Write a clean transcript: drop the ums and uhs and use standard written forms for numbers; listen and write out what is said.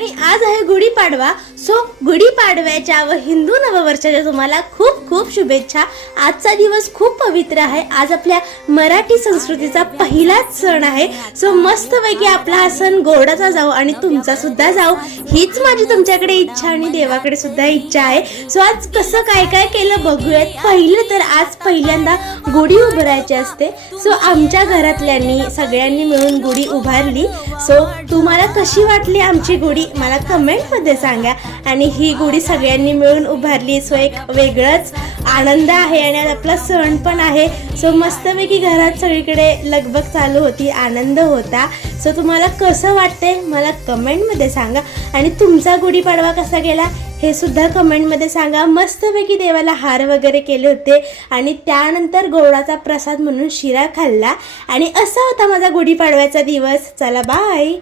आणि आज आहे गुढीपाडवा. सो गुढीपाडव्याच्या व हिंदू नववर्षाच्या तुम्हाला खूप खूप शुभेच्छा. आजचा दिवस खूप पवित्र आहे. आज आपल्या मराठी संस्कृतीचा पहिलाच सण आहे. सो मस्तपैकी आपला हा सण गोडाचा जाऊ आणि तुमचा सुद्धा जाऊ, हीच माझी तुमच्याकडे इच्छा आणि देवाकडे सुद्धा इच्छा आहे. सो आज कसं काय काय केलं बघूयात. पहिलं तर आज पहिल्यांदा गुढी उभारायची असते. सो आमच्या घरातल्यांनी सगळ्यांनी मिळून गुढी उभारली. सो तुम्हाला कशी वाटली आमची गुढी मला कमेंटमध्ये सांगा. आणि ही गुढी सगळ्यांनी मिळून उभारली. सो एक वेगळंच आनंद आहे आणि आपला सण पण आहे. सो मस्तपैकी घरात सगळीकडे लगबग चालू होती, आनंद होता. सो तुम्हाला कसं वाटतंय मला कमेंटमध्ये सांगा. आणि तुमचा गुढीपाडवा कसा गेला हे सुद्धा कमेंटमध्ये सांगा. मस्तपैकी देवाला हार वगैरे केले होते आणि त्यानंतर गोडाचा प्रसाद म्हणून शिरा खाल्ला. आणि असा होता माझा गुढीपाडव्याचा दिवस. चला बाय.